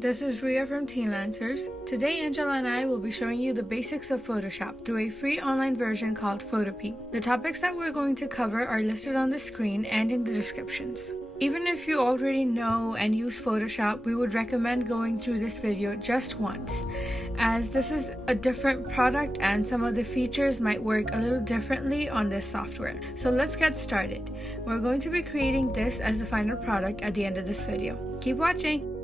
this is Ria from Teen Lancers. Today Angela and I will be showing you the basics of Photoshop through a free online version called Photopea. The topics that we're going to cover are listed on the screen and in the descriptions. Even if you already know and use Photoshop, we would recommend going through this video just once, as this is a different product and some of the features might work a little differently on this software. So let's get started. We're going to be creating this as the final product at the end of this video. Keep watching!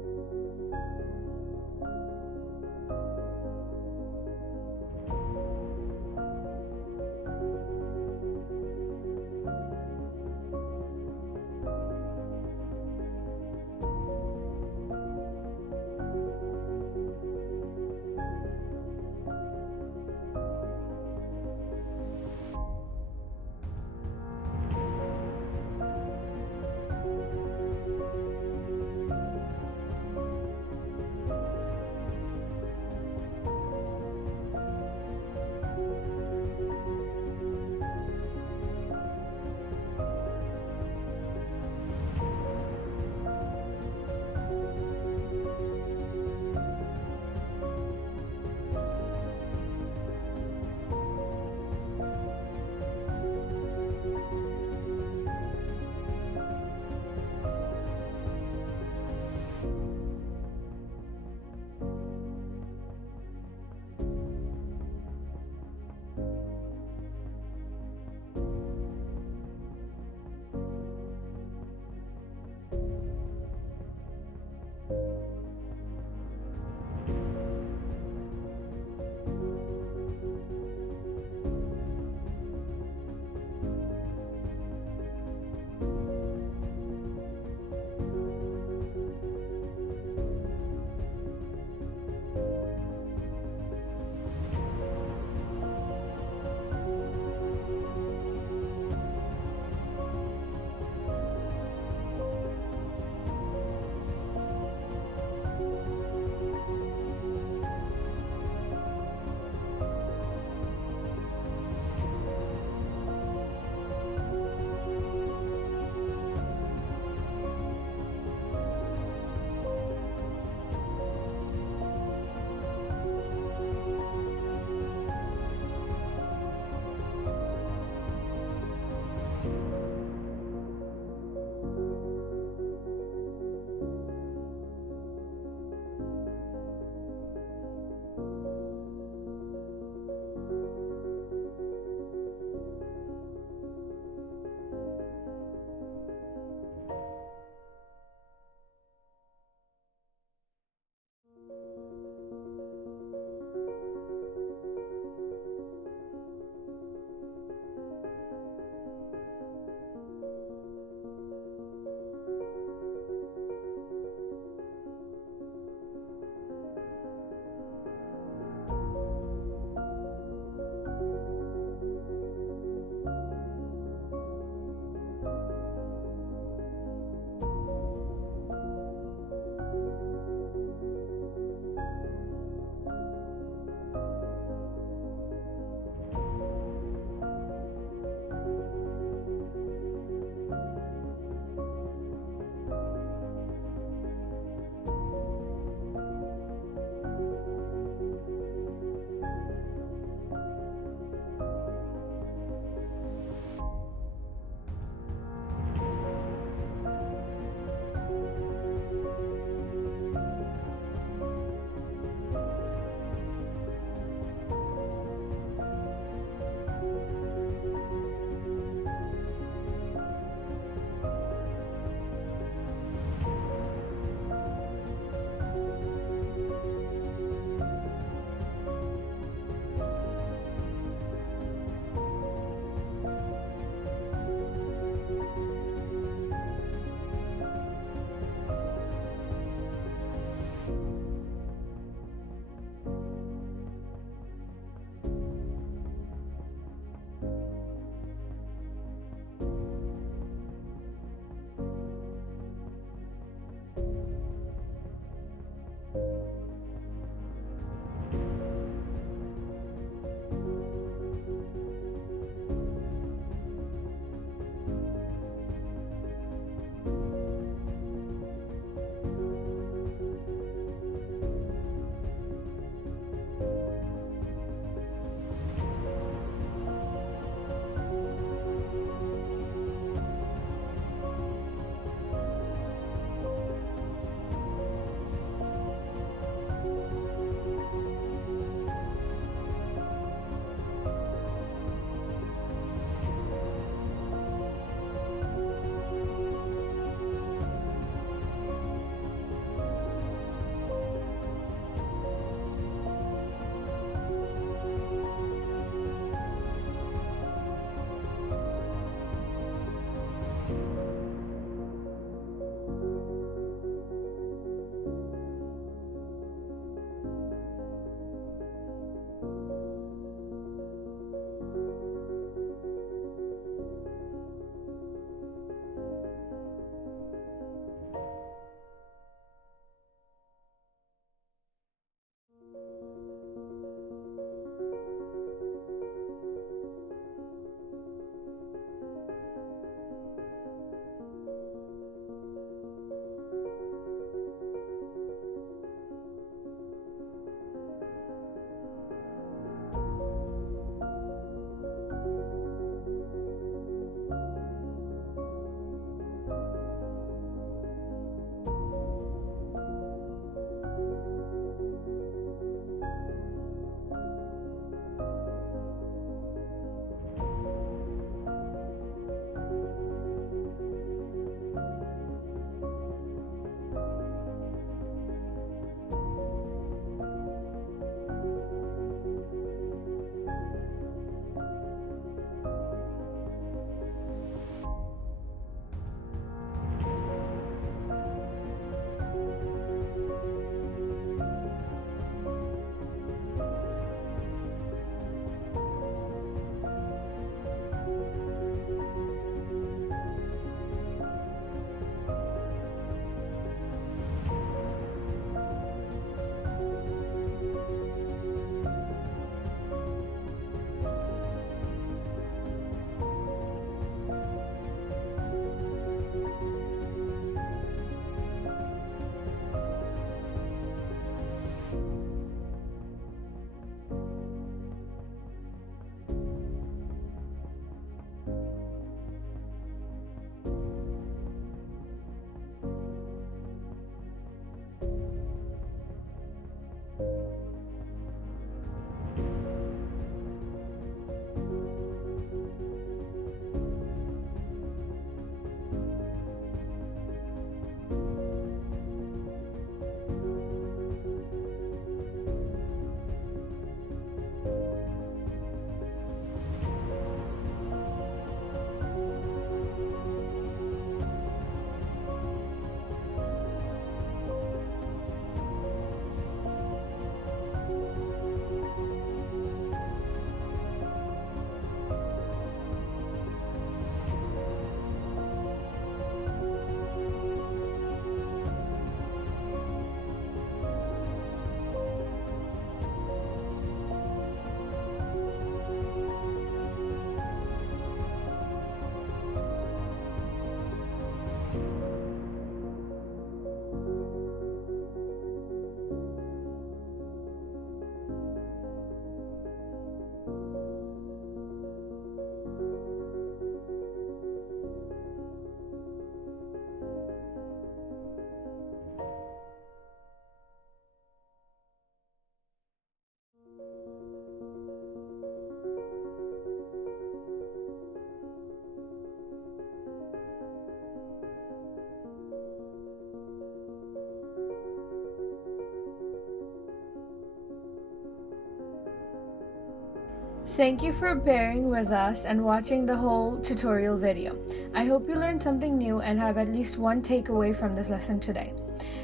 Thank you for bearing with us and watching the whole tutorial video. I hope you learned something new and have at least one takeaway from this lesson today.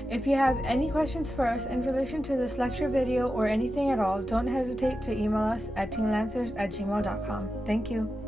If you have any questions for us in relation to this lecture video or anything at all, don't hesitate to email us at teenlancers@gmail.com. Thank you.